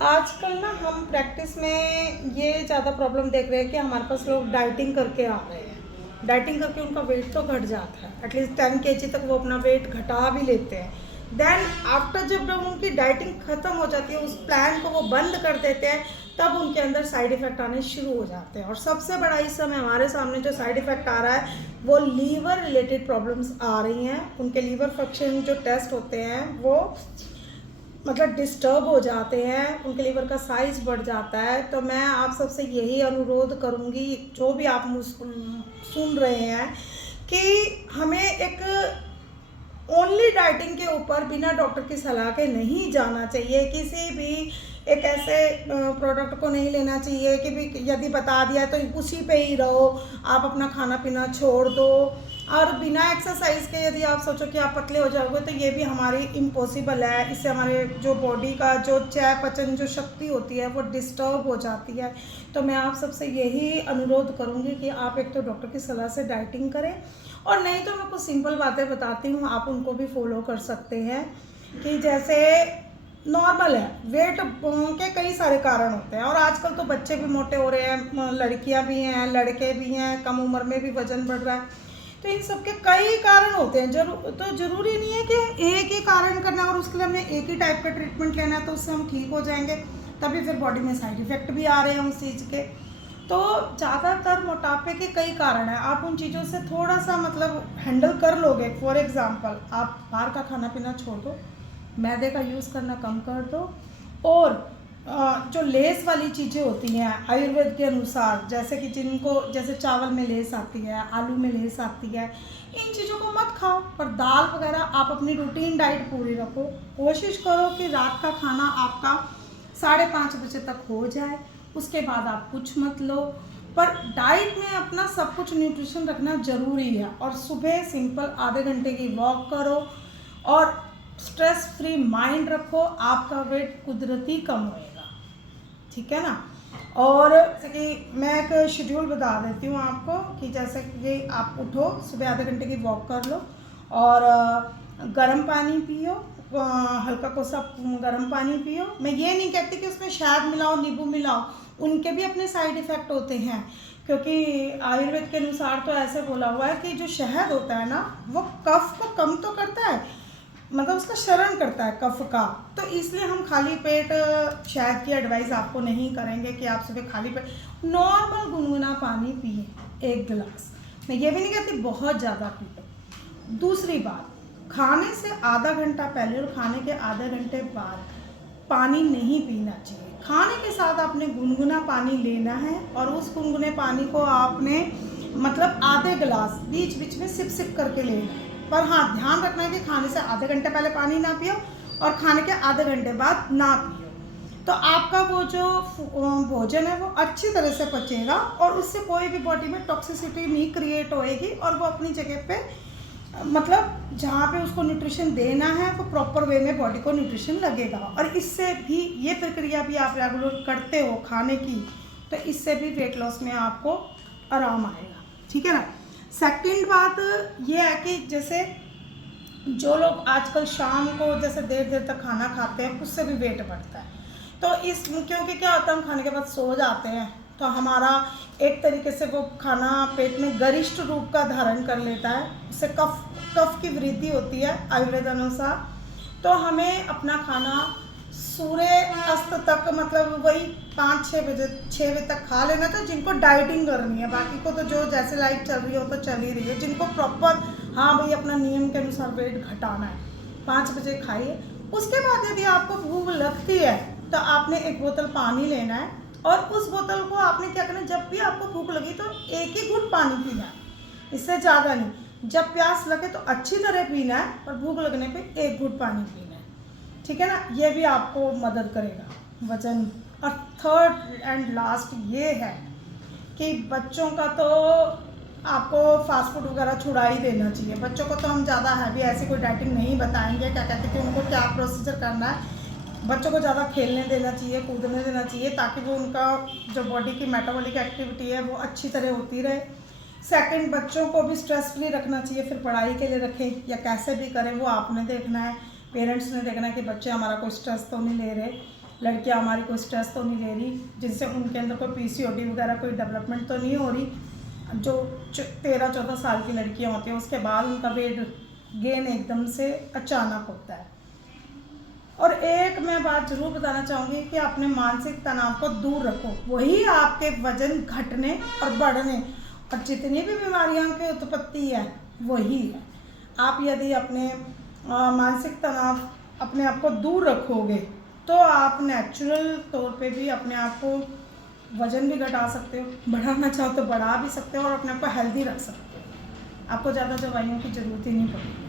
आजकल ना हम प्रैक्टिस में ये ज़्यादा प्रॉब्लम देख रहे हैं कि हमारे पास लोग डाइटिंग करके आ रहे हैं। डाइटिंग करके उनका वेट तो घट जाता है, एटलीस्ट 10 kg तक वो अपना वेट घटा भी लेते हैं। देन आफ्टर जब उनकी डाइटिंग ख़त्म हो जाती है, उस प्लान को वो बंद कर देते हैं, तब उनके अंदर साइड इफ़ेक्ट आने शुरू हो जाते हैं। और सबसे बड़ा इस समय हमारे सामने जो साइड इफ़ेक्ट आ रहा है वो लीवर रिलेटेड प्रॉब्लम्स आ रही हैं। उनके लीवर फंक्शन जो टेस्ट होते हैं वो मतलब डिस्टर्ब हो जाते हैं, उनके लीवर का साइज बढ़ जाता है। तो मैं आप सबसे यही अनुरोध करूंगी, जो भी आप सुन रहे हैं, कि हमें एक ओनली डाइटिंग के ऊपर बिना डॉक्टर की सलाह के नहीं जाना चाहिए। किसी भी एक ऐसे प्रोडक्ट को नहीं लेना चाहिए कि भी यदि बता दिया तो उसी पे ही रहो, आप अपना खाना पीना छोड़ दो। और बिना एक्सरसाइज के यदि आप सोचो कि आप पतले हो जाओगे तो ये भी हमारी इम्पॉसिबल है। इससे हमारे जो बॉडी का जो चयापचय जो शक्ति होती है वो डिस्टर्ब हो जाती है। तो मैं आप सबसे यही अनुरोध करूँगी कि आप एक तो डॉक्टर की सलाह से डाइटिंग करें, और नहीं तो मैं कुछ सिंपल बातें बताती हूँ, आप उनको भी फॉलो कर सकते हैं। कि जैसे नॉर्मल है, वेट के कई सारे कारण होते हैं, और आजकल तो बच्चे भी मोटे हो रहे हैं, लड़कियां भी हैं, लड़के भी हैं, कम उम्र में भी वजन बढ़ रहा है। तो इन सब के कई कारण होते हैं। तो ज़रूरी नहीं है कि एक ही कारण करना और उसके लिए हमने एक ही टाइप का ट्रीटमेंट लेना है तो उससे हम ठीक हो जाएंगे। तभी फिर बॉडी में साइड इफ़ेक्ट भी आ रहे हैं उस चीज़ के। तो ज़्यादातर मोटापे के कई कारण हैं, आप उन चीज़ों से थोड़ा सा मतलब हैंडल कर लोगे। फॉर एग्ज़ाम्पल, आप बाहर का खाना पीना छोड़ दो, मैदे का यूज़ करना कम कर दो, और जो लेस वाली चीज़ें होती हैं आयुर्वेद के अनुसार, जैसे कि जिनको जैसे चावल में लेस आती है, आलू में लेस आती है, इन चीज़ों को मत खाओ। और दाल वगैरह आप अपनी रूटीन डाइट पूरी रखो। कोशिश करो कि रात का खाना आपका 5:30 बजे तक हो जाए, उसके बाद आप कुछ मत लो। पर डाइट में अपना सब कुछ न्यूट्रिशन रखना ज़रूरी है। और सुबह सिंपल आधे घंटे की वॉक करो, और स्ट्रेस फ्री माइंड रखो, आपका वेट कुदरती कम होएगा। ठीक है ना। और जैसे कि मैं एक शेड्यूल बता देती हूँ आपको, कि जैसे कि आप उठो, सुबह आधे घंटे की वॉक कर लो, और गर्म पानी पियो, हल्का कोसा गर्म पानी पियो। मैं ये नहीं कहती कि उसमें शहद मिलाओ, नींबू मिलाओ, उनके भी अपने साइड इफ़ेक्ट होते हैं। क्योंकि आयुर्वेद के अनुसार तो ऐसे बोला हुआ है कि जो शहद होता है ना, वो कफ को कम तो करता है, मतलब उसका शरण करता है कफ का। तो इसलिए हम खाली पेट शहद की एडवाइस आपको नहीं करेंगे कि आप सुबह खाली पेट नॉर्मल गुनगुना पानी पिए 1 गिलास। मैं ये भी नहीं कहती बहुत ज़्यादा पिए। दूसरी बात, खाने से आधा घंटा पहले और खाने के आधे घंटे बाद पानी नहीं पीना चाहिए। खाने के साथ आपने गुनगुना पानी लेना है, और उस गुनगुने पानी को आपने मतलब आधे गिलास बीच बीच में सिप सिप करके लेना है। पर हाँ, ध्यान रखना है कि खाने से आधे घंटे पहले पानी ना पियो और खाने के आधे घंटे बाद ना पियो। तो आपका वो जो भोजन है वो अच्छी तरह से पचेगा, और उससे कोई भी बॉडी में टॉक्सिसिटी नहीं क्रिएट होएगी, और वो अपनी जगह पे मतलब जहाँ पे उसको न्यूट्रिशन देना है वो प्रॉपर वे में बॉडी को न्यूट्रिशन लगेगा। और इससे भी ये प्रक्रिया भी आप रेगुलर करते हो खाने की, तो इससे भी वेट लॉस में आपको आराम आएगा। ठीक है ना। सेकंड बात ये है कि जैसे जो लोग आजकल शाम को जैसे देर देर तक खाना खाते हैं, उससे भी वेट बढ़ता है। तो इस क्योंकि क्या होता है, हम खाने के बाद सो जाते हैं, तो हमारा एक तरीके से वो खाना पेट में गरिष्ठ रूप का धारण कर लेता है, उससे कफ की वृद्धि होती है आयुर्वेद अनुसार। तो हमें अपना खाना सूर्य अस्त तक, मतलब वही 5-6 बजे 6 बजे तक खा लेना था, जिनको डाइटिंग करनी है। बाकी को तो जो जैसे लाइफ चल रही हो तो चल ही रही है। जिनको प्रॉपर हाँ भाई अपना नियम के अनुसार वेट घटाना है, 5 बजे खाइए। उसके बाद यदि आपको भूख लगती है तो आपने 1 बोतल पानी लेना है, और उस बोतल को आपने क्या करना है, जब भी आपको भूख लगी तो एक ही घूंट पानी पीना है, इससे ज़्यादा नहीं। जब प्यास लगे तो अच्छी तरह पीना है, और भूख लगने पे 1 घूंट पानी पीना है। ठीक है ना। ये भी आपको मदद करेगा वजन। और थर्ड एंड लास्ट ये है कि बच्चों का तो आपको फास्ट फूड वगैरह छुड़ा ही देना चाहिए। बच्चों को तो हम ज़्यादा हैवी ऐसी कोई डाइटिंग नहीं बताएंगे, क्या कहते हैं कि उनको क्या प्रोसीजर करना है। बच्चों को ज़्यादा खेलने देना चाहिए, कूदने देना चाहिए, ताकि वो उनका जो बॉडी की मेटाबॉलिक एक्टिविटी है वो अच्छी तरह होती रहे। सेकंड, बच्चों को भी स्ट्रेस फ्री रखना चाहिए। फिर पढ़ाई के लिए रखें या कैसे भी करें वो आपने देखना है, पेरेंट्स ने देखना है कि बच्चे हमारा कोई स्ट्रेस तो नहीं ले रहे। लड़कियां हमारी कोई स्ट्रेस तो नहीं ले रही, जिनसे उनके अंदर कोई पीसीओडी वगैरह कोई डेवलपमेंट तो नहीं हो रही। जो 13-14 साल की लड़कियां होती हैं उसके बाद उनका वेट गेन एकदम से अचानक होता है। और एक मैं बात ज़रूर बताना चाहूँगी कि अपने मानसिक तनाव को दूर रखो, वही आपके वज़न घटने और बढ़ने और जितनी भी बीमारियों की उत्पत्ति है वही है। आप यदि अपने मानसिक तनाव अपने आप को दूर रखोगे तो आप नेचुरल तौर पे भी अपने आप को वज़न भी घटा सकते हो, बढ़ाना चाहो तो बढ़ा भी सकते हो और अपने आप को हेल्दी रख सकते हो। आपको ज़्यादा दवाइयों की ज़रूरत ही नहीं पड़ेगी।